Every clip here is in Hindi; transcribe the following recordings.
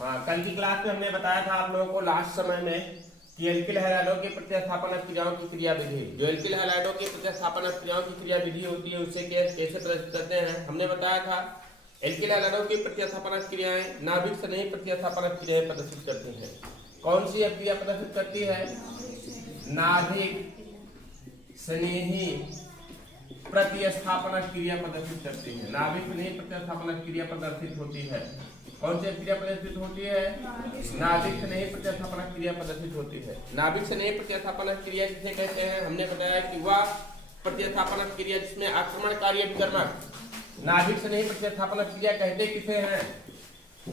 हाँ, कल की क्लास में हमने बताया था आप लोगों को लास्ट समय में कि एल्किल हैलाइडों के प्रतिस्थापन क्रियाओं की क्रिया विधि, जो एल्किल हैलाइडों के प्रतिस्थापन क्रियाओं की क्रिया विधि होती है उससे कैसे प्रदर्शित करते हैं। हमने बताया था एल्किल हैलाइडों की प्रतिस्थापन क्रियाएं नाभिक स्नेही प्रतिस्थापन क्रियाएं प्रदर्शित करती हैं। कौन सी क्रिया प्रदर्शित करती है? नाभिक स्नेही प्रतिस्थापन क्रिया प्रदर्शित करती है। नाभिक स्नेही प्रतिस्थापन क्रिया प्रदर्शित होती है। कौन सी क्रिया प्रदर्शित होती है? नाभिक स्नेही प्रतिस्थापन क्रिया प्रदर्शित होती है। नाभिक स्नेही प्रतिस्थापन क्रिया किसे कहते हैं? हमने बताया कि वह प्रतिस्थापन क्रिया जिसमें आक्रमणकारी अभिकर्मक, नाभिक स्नेही प्रतिस्थापन क्रिया कहते किसे हैं?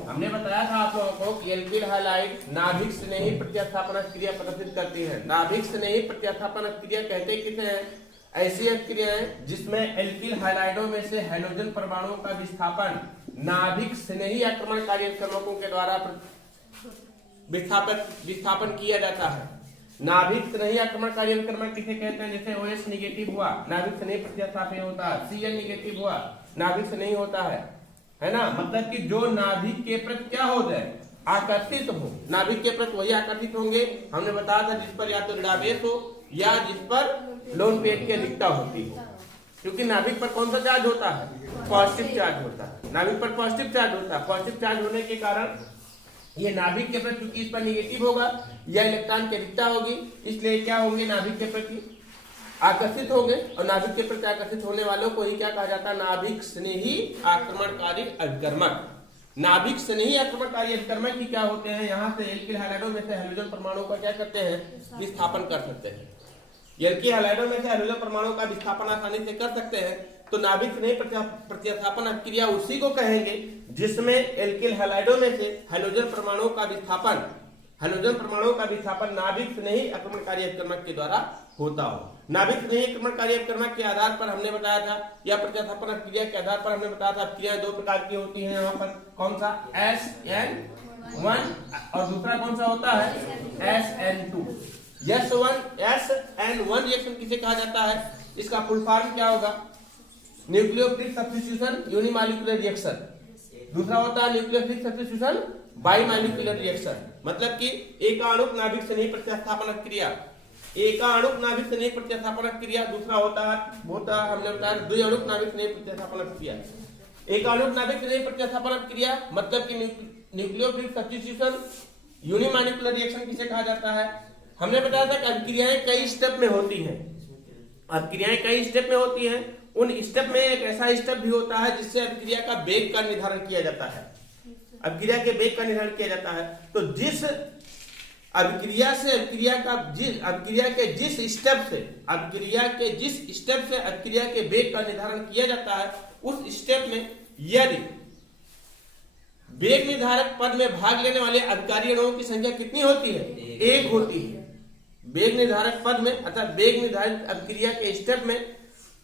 हमने बताया था आप लोगों को कि एल्किल हैलाइड नाभिक स्नेही प्रतिस्थापन क्रिया प्रदर्शित करती है। नाभिक स्नेही प्रतिस्थापन क्रिया कहते किसे हैं? ऐसी क्रियाएं जिसमें एल्किल हैलाइडों में से हाइड्रोजन परमाणुओं का विस्थापन नाभिक स्नेही आक्रमणकारी अभिकर्मकों के द्वारा विस्थापन किया जाता है। नाभिक स्नेही आक्रमणकारी अभिकर्मक किसे कहते हैं? जैसे OH निगेटिव हुआ नाभिक स्नेही प्रतिस्थापन होता है, Cl निगेटिव हुआ नाभिक स्नेही होता है ना। मतलब कि जो नाभिक के प्रति क्या हो जाए? आकर्षित हो। नाभिक के प्रति वही आकर्षित होंगे, हमने बताया था, जिस पर या तो ऋणावेश हो या जिस पर लोन पेट की अधिकता होती हो। क्योंकि नाभिक पर कौन सा चार्ज होता है? पॉजिटिव चार्ज होता है। नाभिक पर पॉजिटिव चार्ज होता है। पॉजिटिव चार्ज होने के कारण ये नाभिक के प्रति, क्योंकि इस पर निगेटिव होगा या इलेक्ट्रॉन की अधिकता होगी, इसलिए क्या होंगे? नाभिक के प्रति आकर्षित होंगे। और नाभिक के प्रति आकर्षित होने वालों को ही क्या कहा जाता है? नाभिक स्नेही आक्रमणकारी अभिकर्मक। नाभिक स्नेही आक्रमणकारी अभिकर्मक ही क्या होते हैं? यहाँ से एल्किल हैलाइडों में से हाइड्रोजन परमाणुओं का क्या करते हैं? विस्थापन कर सकते हैं। एल्किल हैलाइडों में से हाइड्रोजन परमाणुओं का विस्थापन आसानी से कर सकते हैं। तो नाभिक स्नेही प्रतिस्थापन क्रिया उसी को कहेंगे जिसमें एल्किल हैलाइडों में से हाइड्रोजन परमाणुओं का विस्थापन नाभिक स्नेही आक्रमणकारी अभिकर्मक के द्वारा होता हो। नाभिक स्नेही आक्रमणकारी अभिकर्मक के आधार पर हमने बताया था, या प्रतिस्थापन क्रिया के आधार पर हमने बताया था, क्रियाएं दो प्रकार की होती हैं। यहाँ पर कौन सा? SN1 और दूसरा कौन सा होता है? SN2। SN1 रिएक्शन किसे कहा जाता है? इसका फुल फॉर्म क्या होगा? Nucleophilic substitution unimolecular reaction. दूसरा होता है न्यूक्लियोफिलिक सब्स्टिट्यूशन बाइमॉलिक्यूलर रिएक्शन। मतलब कि एकाणुक नाभिक स्नेही प्रतिस्थापन क्रिया, एकाणुक नाभिक स्नेही प्रतिस्थापन क्रिया। दूसरा होता है हमने बताया द्विअणुक नाभिक स्नेही प्रतिस्थापन क्रिया। एकाणुक नाभिक स्नेही प्रतिस्थापन क्रिया मतलब कि न्यूक्लियोफिलिक सब्स्टिट्यूशन यूनिमॉलिक्यूलर रिएक्शन किसे कहा जाता है? हमने बताया था कि अभिक्रियाएं कई स्टेप में होती हैं। अभिक्रियाएं कई स्टेप में होती हैं। उन स्टेप में एक ऐसा स्टेप भी होता है जिससे अभिक्रिया का वेग का निर्धारण किया जाता है। अभिक्रिया के वेग का निर्धारण किया जाता है। तो जिस अभिक्रिया के जिस स्टेप से अभिक्रिया के वेग का निर्धारण किया जाता है, उस स्टेप में यदि वेग निर्धारक पद में भाग लेने वाले अभिकारी अणुओं की संख्या कितनी होती है? एक होती है। वेग निर्धारक पद में अर्थात वेग निर्धारित अभिक्रिया के स्टेप में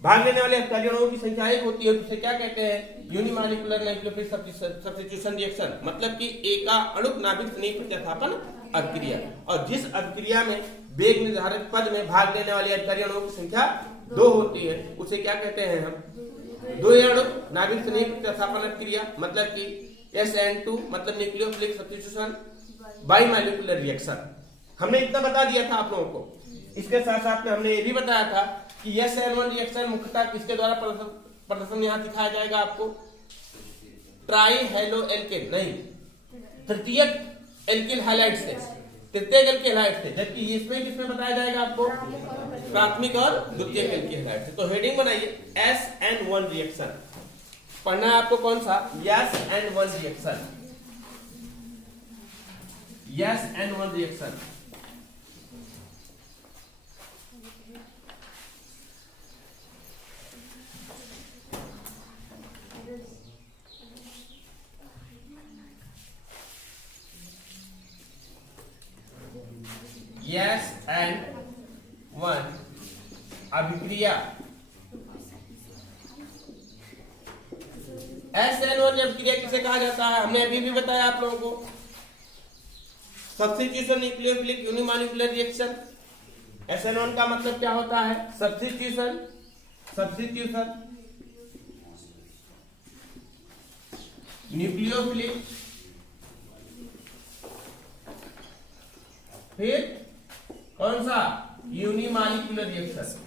भाग लेने वाले अभिकारी अणुओं की संख्या एक होती है। उसे क्या कहते हैं? Unimolecular nucleophilic substitution reaction. मतलब कि एकाणुक नाभिक स्नेही प्रतिस्थापन अभिक्रिया। और जिस अभिक्रिया में वेग निर्धारक पद में भाग लेने वाले अभिकारी अणुओं की संख्या 2 होती है, उसे क्या कहते हैं हम? द्विअणुक नाभिक स्नेही प्रतिस्थापन क्रिया। मतलब कि SN2 मतलब न्यूक्लियोफिलिक सब्स्टिट्यूशन बाइमॉलिक्यूलर रिएक्शन। हमने इतना बता दिया था आप लोगों को। इसके साथ साथ में हमने ये भी बताया था कि SN1 रिएक्शन मुख्यतः किसके द्वारा प्रदर्शन यहाँ दिखाया जाएगा आपको? ट्राई हेलो एल्केन नहीं, तृतीयक एल्किल हैलाइड से, तृतीयक एल्किल हैलाइड से। जबकि इसमें किसमें बताया जाएगा आपको? प्राथमिक और द्वितीयक एल्किल हैलाइड से। तो हेडिंग बनाइए SN1 रिएक्शन। पढ़ना है आपको कौन सा? SN1 reaction. SN1 reaction SN1 अभिक्रिया। SN1 अभिक्रिया किसे कहा जाता है? हमने अभी भी बताया आप लोगों को। Substitution nucleophilic unimolecular reaction. SN1 का मतलब क्या होता है? सब्स्टिट्यूशन न्यूक्लियोफिलिक फिर कौन सा, यूनिमॉलिक्यूलर रिएक्शन,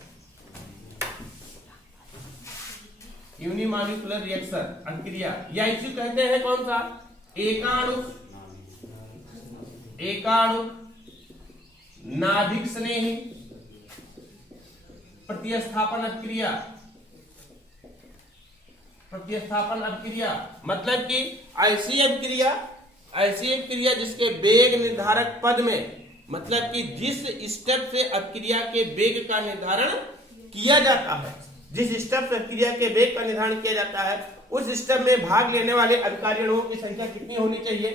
यूनिमॉलिक्यूलर रिएक्शन अभिक्रिया, या इसे कहते हैं कौन सा, एकाणुक, नाभिक स्नेही प्रतिस्थापन अभिक्रिया, मतलब कि ऐसी अभिक्रिया जिसके वेग निर्धारक पद में, मतलब कि जिस स्टेप से अभिक्रिया के वेग का निर्धारण किया जाता है, जिस स्टेप से अभिक्रिया के वेग का निर्धारण किया जाता है, उस स्टेप में भाग लेने वाले अभिकारी अणुओं की संख्या कितनी होनी चाहिए,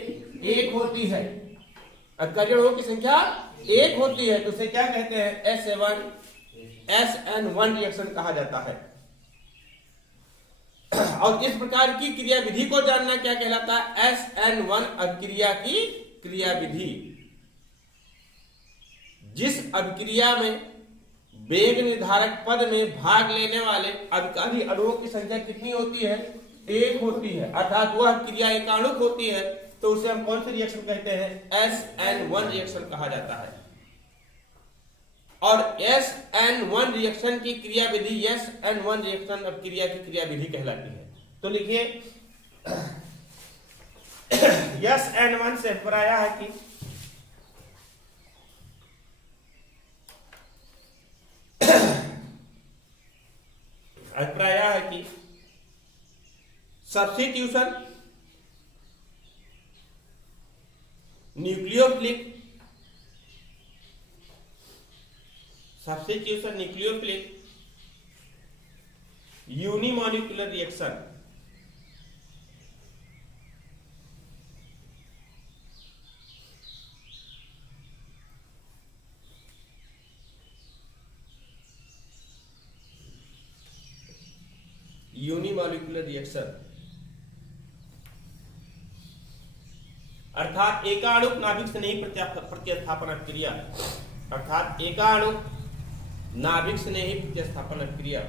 1 होती है। अभिकारी अणुओं की संख्या 1 होती है, तो उसे क्या कहते हैं, SN1 रिएक्शन कहा जाता है। और इस प्रकार की क्रिया विधि को जानना क्या कहलाता है, SN1 अभिक्रिया की क्रिया विधि। जिस अभिक्रिया में वेग निर्धारक पद में भाग लेने वाले अभिकारी अणुओं की संख्या कितनी होती है, 1 होती है, अर्थात वह क्रिया एकाणुक होती है, तो उसे हम कौन सी रिएक्शन कहते हैं, SN1 रिएक्शन कहा जाता है। और SN1 रिएक्शन की क्रिया विधि SN1 रिएक्शन अभिक्रिया की क्रिया विधि कहलाती है। तो लिखिए SN1 से अभिप्राय है कि सब्स्टिट्यूशन न्यूक्लियोफिलिक यूनिमॉलिक्यूलर रिएक्शन अर्थात एकाणुक नाभिक स्नेही प्रतिस्थापन अभिक्रिया,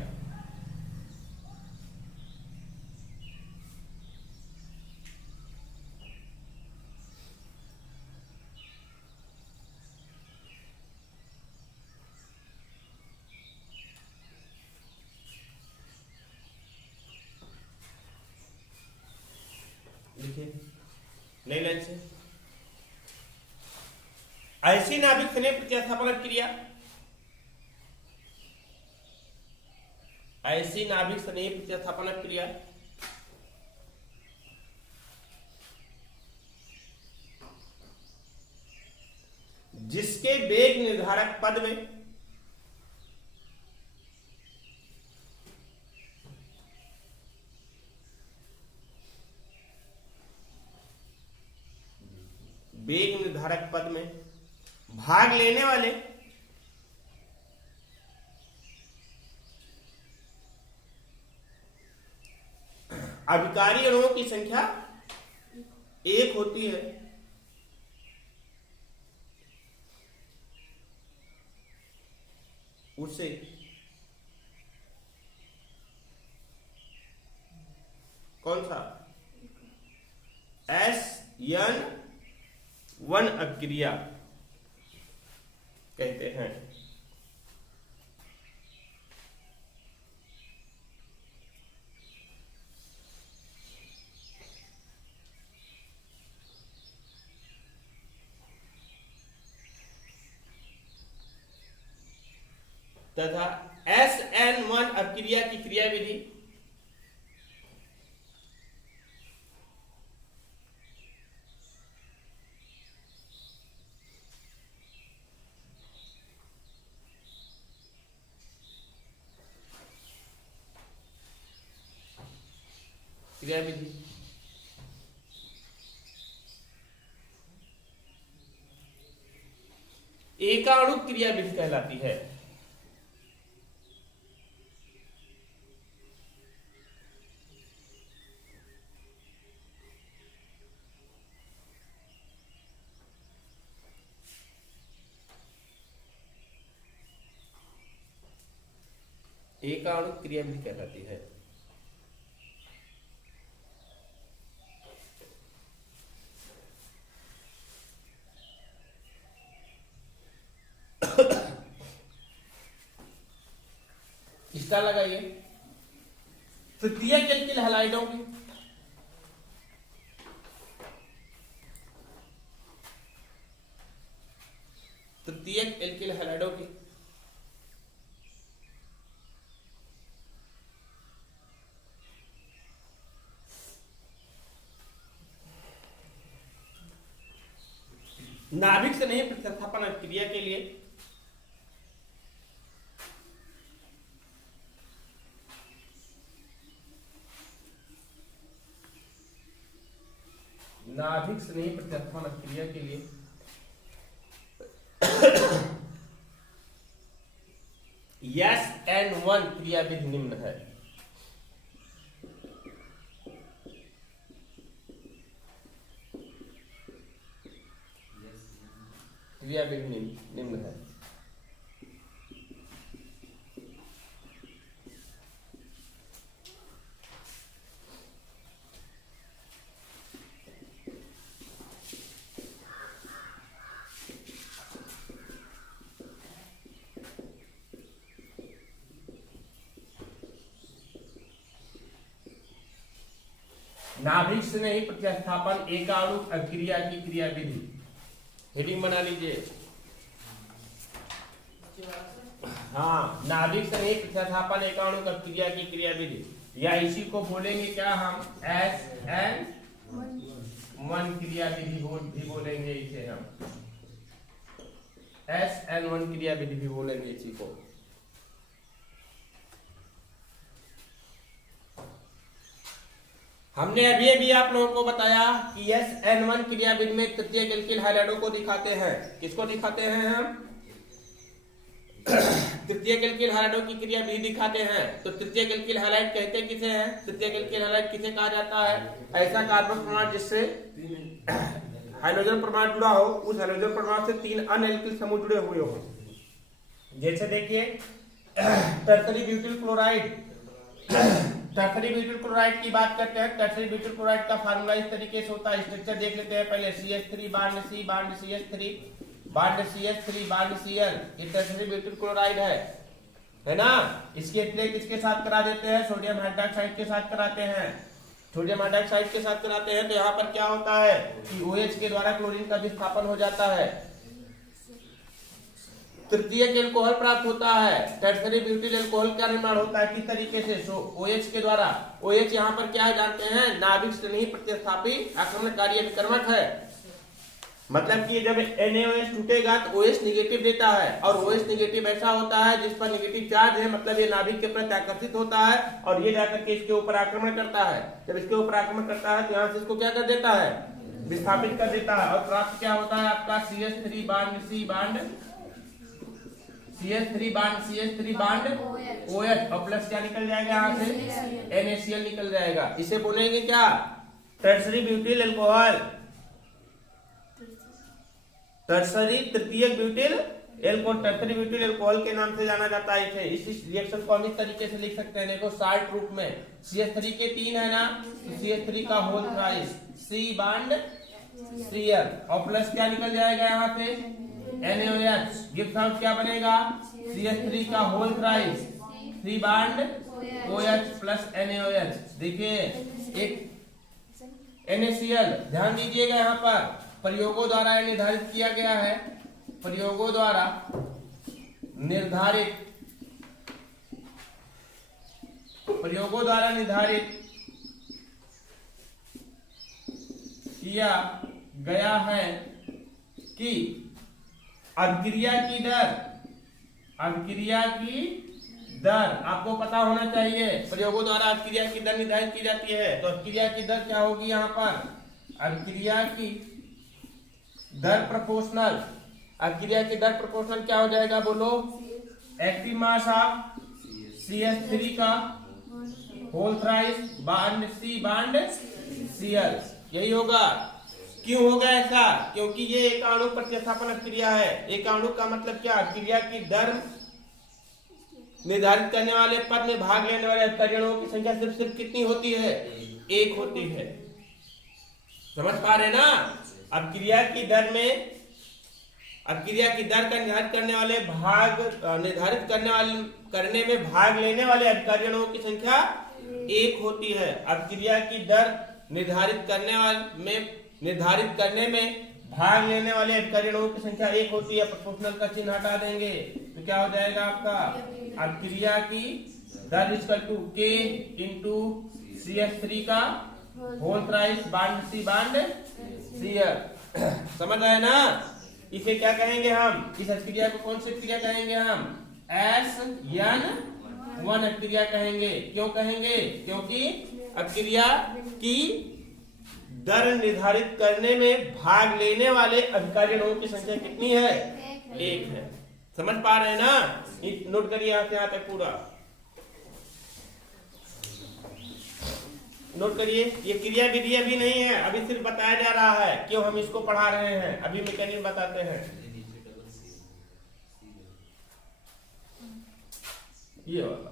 लिखिए नई लाइन से, ऐसी नाभिक स्नेह प्रतिस्थापन अभिक्रिया, जिसके वेग निर्धारक पद में भाग लेने वाले अभिकारी अणुओं की संख्या 1 होती है। उसे कौन सा, SN1 अभिक्रिया कहते हैं। तथा SN1 अभिक्रिया की क्रिया विधि एकाणुक क्रिया विधि कहलाती है। एकाणुक क्रिया विधि कहलाती है। इसका लगाइए। तृतीयक एल्किल हैलाइडों की, तृतीयक एल्किल हैलाइडों की नाभिक से नहीं प्रतिस्थापन क्रिया के लिए नाभिक से नहीं प्रतिस्थापन क्रिया के लिए SN1 क्रिया विधि निम्न है। क्रिया विधि निम्न है। नाभिक से नहीं प्रतिस्थापन एकाणुक अभिक्रिया की क्रिया विधि। हेडिंग बना लीजिए। हाँ, नाभिक से नहीं प्रतिस्थापन एकाणुक अभिक्रिया की क्रिया विधि, या इसी को बोलेंगे क्या हम SN1 क्रिया विधि भी बोलेंगे इसे हम SN1 क्रिया विधि भी बोलेंगे इसी को। हमने अभी आप लोगों को बताया कि SN1 क्रिया विधि में तृतीयक एल्किल हैलाइडों को दिखाते हैं। किसको दिखाते हैं हम? तृतीयक एल्किल हैलाइडों की क्रिया विधि दिखाते हैं। तो तृतीयक एल्किल हैलाइड कहते किसे हैं? तृतीयक एल्किल हैलाइड किसे कहा जाता है? ऐसा कार्बन परमाणु जिससे हाइड्रोजन परमाणु जुड़ा हो, उस हाइड्रोजन परमाणु से 3 अन्य एल्किल समूह जुड़े हुए हो। जैसे देखिए tertiary butyl chloride, tertiary butyl chloride की बात करते हैं। टर्सरी ब्यूटिल क्लोराइड का फार्मूला इस तरीके से होता है। स्ट्रक्चर देख लेते हैं पहले। CH3 bond C bond CH3 bond CH3 bond Cl, ये टर्सरी ब्यूटिल क्लोराइड है ना। इसके प्ले किसके साथ करा देते हैं? सोडियम हाइड्रोक्साइड के साथ कराते हैं। सोडियम हाइड्रोक्साइड के साथ कराते हैं तो यहाँ पर क्या होता है कि OH के द्वारा क्लोरीन का विस्थापन हो जाता है, तृतीयक एल्कोहल प्राप्त होता है। टर्सरी ब्यूटिल एल्कोहल का निर्माण होता है किस तरीके से? OH के द्वारा। OH यहाँ पर क्या है जानते हैं? नाभिक से नहीं प्रतिस्थापी आक्रमणकारी अभिकर्मक है। मतलब कि जब NaOH टूटेगा तो OH निगेटिव देता है, और OH निगेटिव ऐसा होता है जिस पर निगेटिव चार्ज है, मतलब ये नाभिक के प्रति आकर्षित होता है और ये जाकर के इसके ऊपर आक्रमण करता है। जब इसके ऊपर आक्रमण करता है तो यहाँ से इसको क्या कर देता है? विस्थापित कर देता है, और प्राप्त क्या होता है आपका? CH3 bond C bond CH3 bond OH, और प्लस क्या निकल जाएगा यहाँ से? NaCl निकल जाएगा। इसे बोलेंगे क्या? टर्सरी ब्यूटिल एल्कोहल, टर्सरी तृतीयक butyl alcohol, tertiary butyl alcohol के नाम से जाना जाता है इसे। इस रिएक्शन को हम इस तरीके से लिख सकते हैं। देखो साल्ट रूप में CH3 के 3 है ना, तो CH3 का whole thrice C bond Cl, और प्लस क्या निकल जाएगा यहाँ से? NaOH। गिब्स आउट क्या बनेगा? CH3 का whole thrice C bond OH plus NaOH। देखिए एक NaCl, ध्यान दीजिएगा यहाँ पर प्रयोगों द्वारा निर्धारित किया गया है। प्रयोगों द्वारा निर्धारित किया गया है कि अभिक्रिया की दर आपको पता होना चाहिए। प्रयोगों द्वारा अभिक्रिया की दर निर्धारित की जाती है। तो अभिक्रिया की दर क्या होगी यहाँ पर? अभिक्रिया की दर प्रोपोर्शनल, अभिक्रिया की दर प्रोपोर्शनल क्या हो जाएगा बोलो? एक्टिव मास ऑफ CH3 का whole thrice bond C bond Cl, यही होगा। क्यों होगा ऐसा? क्योंकि ये एक अणु प्रतिस्थापन अभिक्रिया है। एक अणु का मतलब क्या? अभिक्रिया की दर निर्धारित करने वाले पद में भाग लेने वाले अभिकरणों की संख्या सिर्फ कितनी होती है? 1 होती है। समझ पा रहे ना? अभिक्रिया की दर में अब क्रिया की दर का निर्धारित करने वाले करने में भाग लेने वाले अधिकारियों की संख्या एक होती है। अब क्रिया की दर निर्धारित करने में भाग लेने वाले अधिकारियों की संख्या एक होती है। प्रोपोर्शनल का चिन्ह हटा देंगे तो क्या हो जाएगा आपका, अब क्रिया की दर equal to K into CS3 का whole thrice bond C bond CF। समझ आए ना। इसे क्या कहेंगे हम, इस क्रिया को कौन सी क्रिया कहेंगे हम, SN1 क्रिया कहेंगे। क्यों कहेंगे, क्योंकि क्रिया की दर निर्धारित करने में भाग लेने वाले अधिकारियों की संख्या कितनी है, एक है। समझ पा रहे हैं ना। नोट करिए यहां से यहां तक पूरा नोट करिए। ये क्रिया विधि अभी नहीं है, अभी सिर्फ बताया जा रहा है क्यों हम इसको पढ़ा रहे हैं। अभी मैकेनिज्म बताते हैं। ये वाला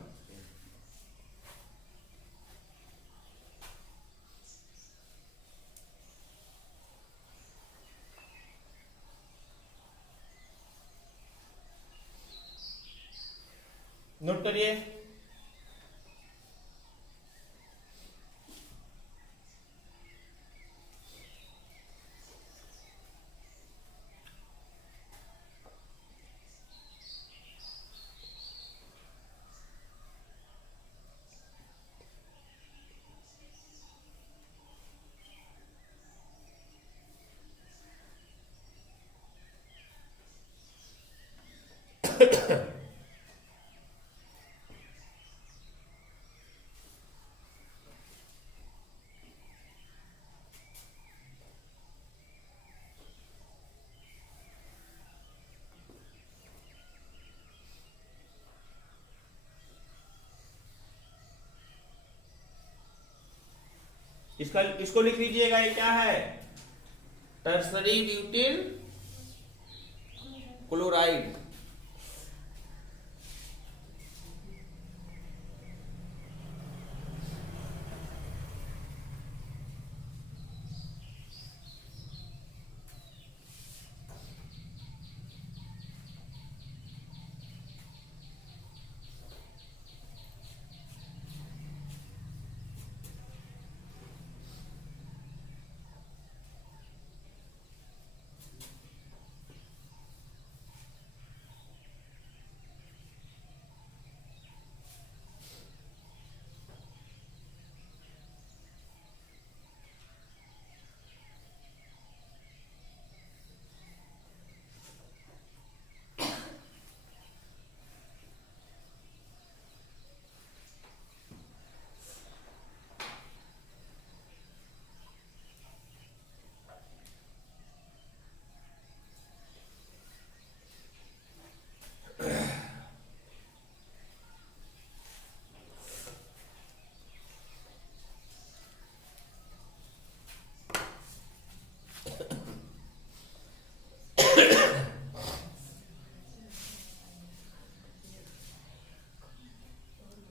नोट करिए। इसको लिख लीजिएगा। ये क्या है, टर्सरी ब्यूटिल क्लोराइड।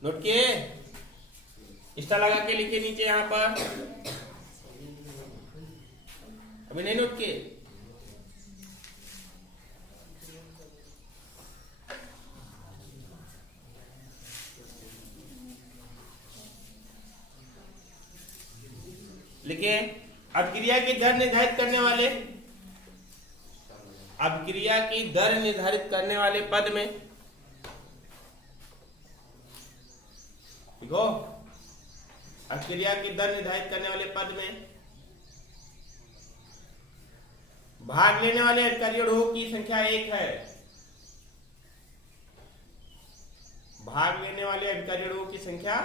नोट किए, स्टार लगा के लिखे नीचे यहां पर। अभी नहीं नोट किए, लिखिए। अब क्रिया की दर निर्धारित करने वाले पद में देखो, अब क्रिया की दर निर्धारित करने वाले पद में भाग लेने वाले अधिकारियों की संख्या एक है। भाग लेने वाले अधिकारियों की संख्या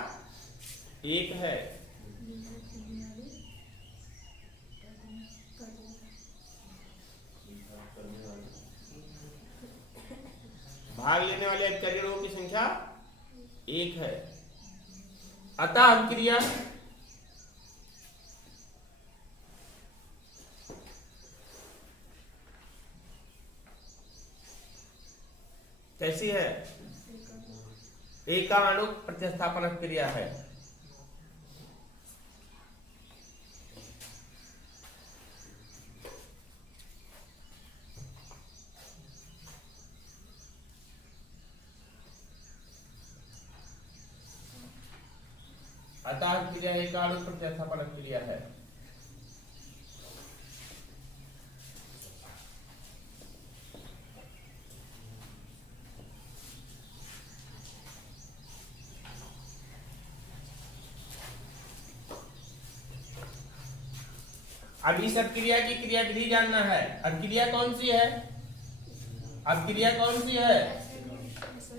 एक है। भाग लेने वाले अधिकारियों की संख्या एक है। अतः अभिक्रिया कैसी है, एकाणुक प्रतिस्थापन क्रिया है। अतः क्रिया एक आणु प्रतिस्थापन क्रिया है। अब इस क्रिया की क्रिया विधि जानना है। अब क्रिया कौन सी है? अब क्रिया कौन सी है?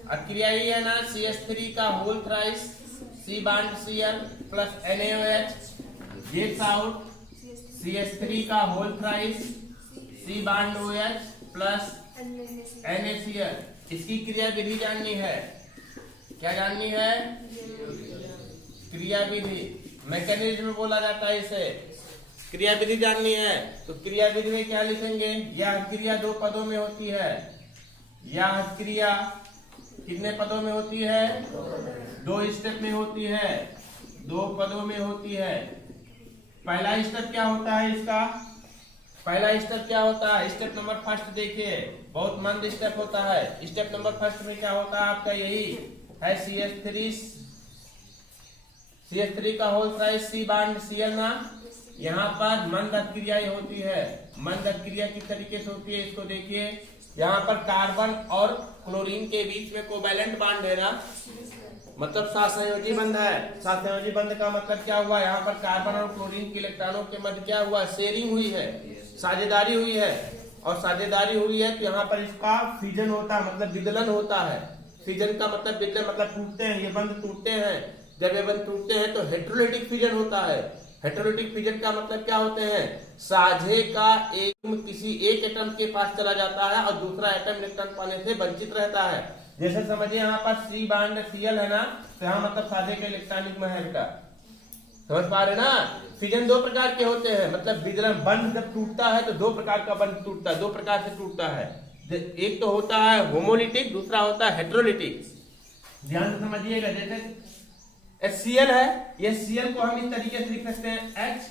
अब क्रिया ये है ना, CH3 का whole thrice C bond Cl plus NaOH gets out CH3 का whole thrice C bond OH plus NaCl। इसकी क्रिया विधि जाननी है। क्या जाननी है? क्रिया विधि, मैकेनिज्म बोला जाता है इसे। क्रिया विधि जाननी है तो क्रिया विधि में क्या लिखेंगे? यह क्रिया दो पदों में होती है। यह क्रिया कितने पदों में होती है? दो स्टेप में होती है, दो पदों में होती है। पहला स्टेप क्या होता है इसका? पहला स्टेप क्या होता है? स्टेप नंबर फर्स्ट देखिए, बहुत मंद स्टेप होता है। स्टेप नंबर फर्स्ट में क्या होता है आपका? यही है CH3 का whole thrice C bond Cl ना। यहाँ पर मंद क्रिया होती है। मंद क्रिया किस तरीके से होती है इसको देखिए। यहाँ पर कार्बन और क्लोरीन के बीच में कोवैलेंट बॉन्ड है ना, मतलब सहसंयोजी बंध है। सहसंयोजी बंध का मतलब क्या हुआ? यहाँ पर कार्बन और क्लोरीन के इलेक्ट्रॉनों के मध्य क्या हुआ? शेयरिंग हुई है, साझेदारी हुई है। और साझेदारी हुई है तो यहाँ पर इसका फिजन होता है, मतलब विदलन होता है। फिजन का मतलब विदलन, मतलब टूटते हैं, ये बंध टूटते हैं। जब ये बंध टूटते हैं तो हेटेरोलिटिक फिजन होता है। हेटेरोलिटिक फिजन का मतलब क्या होते हैं? साझे का एक किसी एक एटम के पास चला जाता है और दूसरा एटम इलेक्ट्रॉन पाने से वंचित रहता है। जैसे समझिए यहाँ पर C बॉन्ड Cl है ना, तो यहाँ मतलब साझे का इलेक्ट्रॉनिक में है बेटा, समझ पा रहे ना। फिजन दो प्रकार के होते हैं, मतलब विदलन बंध जब टूटता है तो दो प्रकार का बंध टूटता है, दो प्रकार से टूटता है। एक तो होता है होमोलिटिक, दूसरा होता है हेटेरोलिटिक। ध्यान से समझिएगा। जैसे Cl है, ये Cl को हम इस तरीके से लिख सकते हैं H,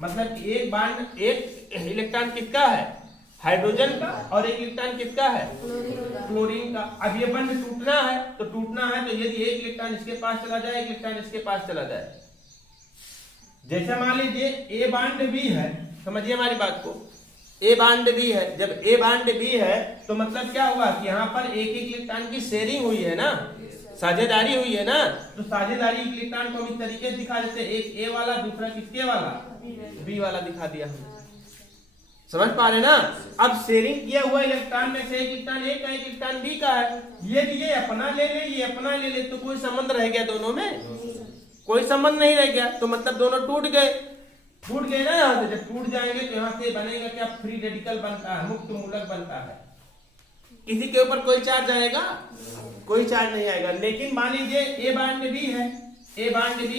मतलब एक बॉन्ड, एक इलेक्ट्रॉन किसका है? हाइड्रोजन का, और एक इलेक्ट्रॉन किसका है? क्लोरीन का। अब ये बंध टूटना है तो यदि एक इलेक्ट्रॉन इसके पास चला जाए, एक इलेक्ट्रॉन इसके पास चला जाए। जैसे मान लीजिए A बॉन्ड B है, समझिए हमारी बात को। A बॉन्ड B है, जब A बॉन्ड B है तो मतलब क्या हुआ कि यहाँ पर एक एक इलेक्ट्रॉन की शेयरिंग हुई है ना, साझेदारी हुई है ना। तो साझेदारी इलेक्ट्रॉन को हम इस तरीके से दिखा देते हैं, एक A वाला, दूसरा किसके वाला? B वाला दिखा दिया हमने। समझ पा रहे ना। अब शेयरिंग किया हुआ इलेक्ट्रॉन में से एक इलेक्ट्रॉन A का, एक इलेक्ट्रॉन B का है। ये अपना ले ले, ये अपना ले ले, तो कोई संबंध रह गया दोनों में? कोई संबंध नहीं रह गया। तो मतलब दोनों टूट गए ना। यहाँ से जब टूट जाएंगे तो यहाँ से बनेगा क्या? फ्री रेडिकल बनता है, मुक्त मूलक बनता है। किसी के ऊपर कोई चार्ज आएगा? कोई चार्ज नहीं आएगा। लेकिन मान लीजिए A बॉन्ड B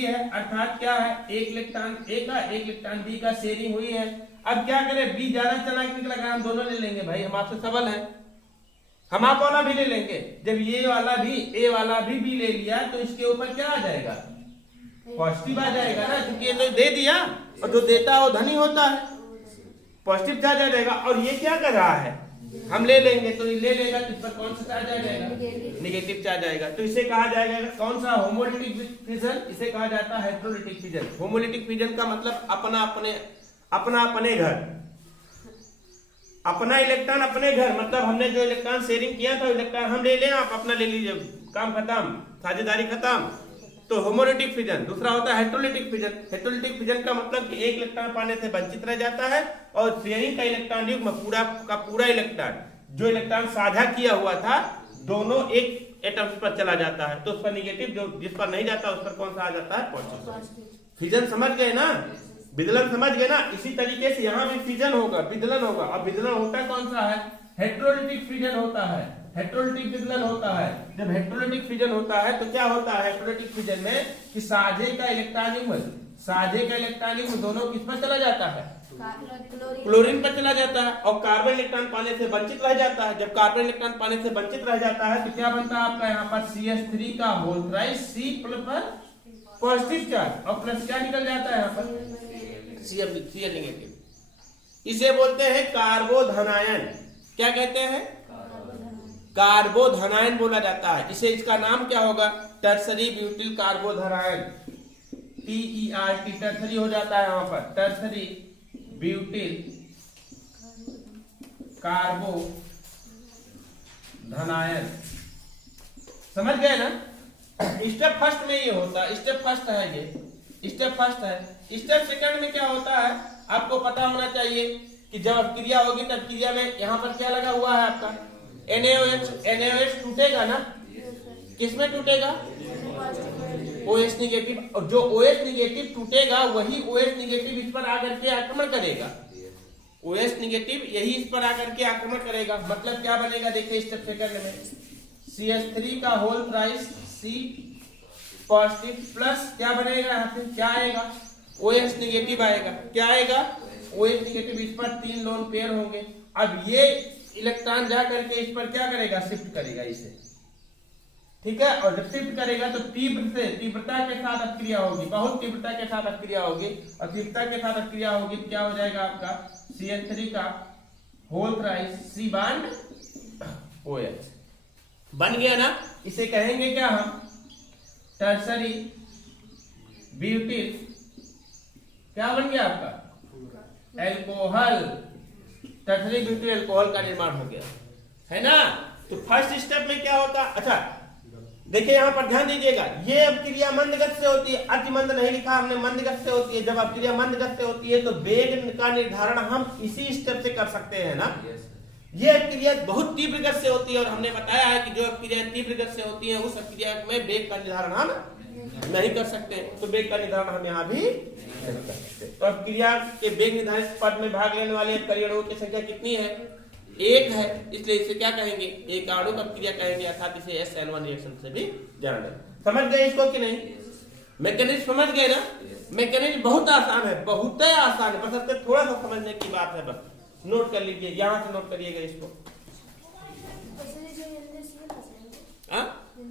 है, अर्थात क्या है? एक इलेक्ट्रॉन A का, एक इलेक्ट्रॉन B का शेयरिंग हुई है। अब क्या करें? B ज्यादा चालाक निकला, हम दोनों ले लेंगे भाई, हम आपसे सबल है, हम आप वाला भी ले लेंगे। जब ये वाला भी A वाला भी ले लिया तो इसके ऊपर क्या आ जाएगा? पॉजिटिव आ जाएगा ना, क्योंकि ये तो दे दिया और जो देता है वो धनी होता है, पॉजिटिव चार्ज आ जाएगा। और ये क्या कर रहा है? हम ले लेंगे तो ये ले लेगा तो इस पर कौन सा चार्ज आ जाएगा? नेगेटिव चार्ज आएगा। तो इसे कहा जाएगा कौन सा? Homolytic fission. इसे कहा जाता है हेटेरोलिटिक फिजन। होमोलिटिक फिजन का मतलब अपना अपने घर, अपना इलेक्ट्रॉन अपने घर, मतलब हमने जो इलेक्ट्रॉन शेयरिंग किया था इलेक्ट्रॉन हम ले लें, आप अपना ले लीजिए, काम खत्म, साझेदारी खत्म। तो होमोलिटिक फिजन। दूसरा होता है हेटेरोलिटिक फिजन। हेटेरोलिटिक फिजन का मतलब कि एक इलेक्ट्रॉन पाने से वंचित रह जाता है और शेयरिंग का इलेक्ट्रॉन युग्म पूरा का पूरा इलेक्ट्रॉन, जो इलेक्ट्रॉन साझा किया हुआ था, दोनों एक एटम पर चला जाता है। तो उस पर निगेटिव, जो जिस पर नहीं जाता उस पर कौन सा आ जाता है? पॉजिटिव। फिजन समझ गए ना, विदलन समझ गए ना। इसी तरीके से यहाँ भी फिजन होगा, विदलन होगा। अब विदलन होता कौन सा है? हेटेरोलिटिक फिजन होता है, हेटेरोलिटिक विदलन होता है। जब हेटेरोलिटिक फिजन होता है तो क्या होता है हेटेरोलिटिक फिजन में कि साझे का इलेक्ट्रॉन युग्म दोनों किस पर चला जाता है? क्लोरीन पर चला जाता है और कार्बन इलेक्ट्रॉन पाने से वंचित रह जाता है। जब कार्बन इलेक्ट्रॉन पाने से वंचित रह जाता है तो क्या बनता है आपका? यहाँ पर CH3 का होल थ्राइस C पर पॉजिटिव चार्ज और प्लस क्या निकल जाता है? यहाँ पर Cl नेगेटिव। इसे बोलते हैं कार्बोधनायन। क्या कहते हैं? कार्बोधनायन बोला जाता है इसे। इसका नाम क्या होगा? टर्सरी ब्यूटिल कार्बोधनायन। TERT टर्सरी हो जाता है वहां पर, टर्सरी ब्यूटिल कार्बो धनायन। समझ गए ना? स्टेप फर्स्ट में ये होता है, स्टेप फर्स्ट है ये, स्टेप फर्स्ट है। स्टेप सेकंड में क्या होता है आपको पता होना चाहिए कि जब क्रिया होगी तब क्रिया में यहाँ पर क्या लगा हुआ है आपका NaOH, NaOH टूटेगा ना, किसमें टूटेगा? OH निगेटिव, और जो OH निगेटिव टूटेगा वही OH निगेटिव इस पर आकर के आक्रमण करेगा, OH निगेटिव यही इस पर आकर के आक्रमण करेगा। मतलब क्या बनेगा देखिए स्टेप सेकंड में, CH3 का whole thrice C positive plus क्या बनेगा यहाँ पे, क्या आएगा? OH निगेटिव आएगा। क्या आएगा? OH निगेटिव, इस पर 3 लोन पेयर होंगे। अब ये इलेक्ट्रॉन जा करके इस पर क्या करेगा? शिफ्ट करेगा इसे, ठीक है। और जब शिफ्ट करेगा तो तीव्रता के साथ अक्रिया होगी, बहुत तीव्रता के साथ अक्रिया होगी, और तीव्रता के साथ अक्रिया होगी तो क्या हो जाएगा आपका CH3 का whole thrice C bond OH बन गया ना। इसे कहेंगे क्या हम? टर्सरी ब्यूटिल, क्या बन गया आपका? एल्कोहल। टर्सरी ब्यूटिल एल्कोहल का निर्माण हो गया, है ना। तो फर्स्ट स्टेप में क्या होता? अच्छा देखिए यहाँ पर ध्यान दीजिएगा, ये अब क्रिया मंद गति से होती है, अति मंद नहीं लिखा हमने, मंद गति से होती है। जब अब क्रिया मंद गति से होती है तो वेग का निर्धारण हम इसी स्टेप से कर सकते हैं ना। ये क्रिया बहुत तीव्र गति से होती है और हमने बताया है कि जो क्रिया तीव्र गति से होती है उस क्रिया में वेग का निर्धारण हम नहीं कर सकते, तो वेग का निर्धारण हम यहाँ भी नहीं कर सकते। तो अब क्रिया के वेग निर्धारित पद में भाग लेने वाले अणुओं की संख्या कितनी है? 1 है, इसलिए इसे क्या कहेंगे? एक आणुक अपक्रिया कहेंगे, अर्थात इसे SN1 रिएक्शन से भी जान लें। समझ गए इसको कि नहीं? मैकेनिज्म समझ गए ना? मैकेनिज्म बहुत आसान है, बहुत ही आसान है, बस थोड़ा सा समझने की बात है। बस नोट कर लीजिए, यहां से नोट करिएगा इसको।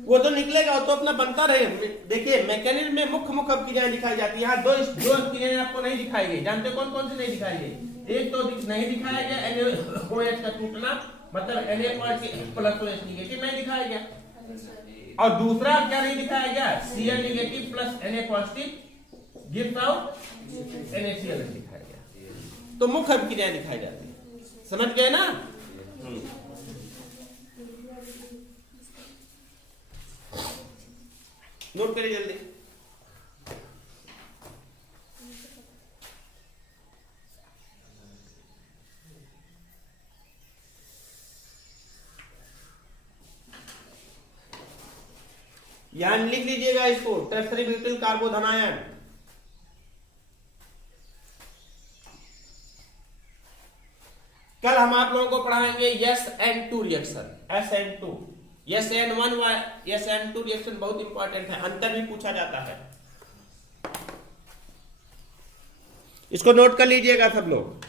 वो तो निकलेगा, वो तो अपना बनता रहेगा। देखिए मैकेनिज्म में मुख्य अपक्रियाएं दिखाई जाती है। यहाँ दो अपक्रियाएं आपको नहीं दिखाई गई, जानते कौन कौन सी नहीं दिखाई गई? एक तो नहीं दिखाया गया NaOH का टूटना, मतलब Na प्लस OH निगेटिव नहीं दिखाया गया, और दूसरा क्या नहीं दिखाया गया? Cl negative plus Na positive gives out NaCl दिखाया गया। तो मुख्य अपक्रियाएं दिखाई जाती है, समझ गए ना? नोट करिए जल्दी। यहां लिख लीजिएगा इसको, टर्सरी ब्यूटिल कार्बो धनायन। कल हम आप लोगों को पढ़ाएंगे SN2 रिएक्शन, SN2, SN1 व SN2 रिएक्शन बहुत इंपॉर्टेंट है, अंतर भी पूछा जाता है। इसको नोट कर लीजिएगा सब लोग।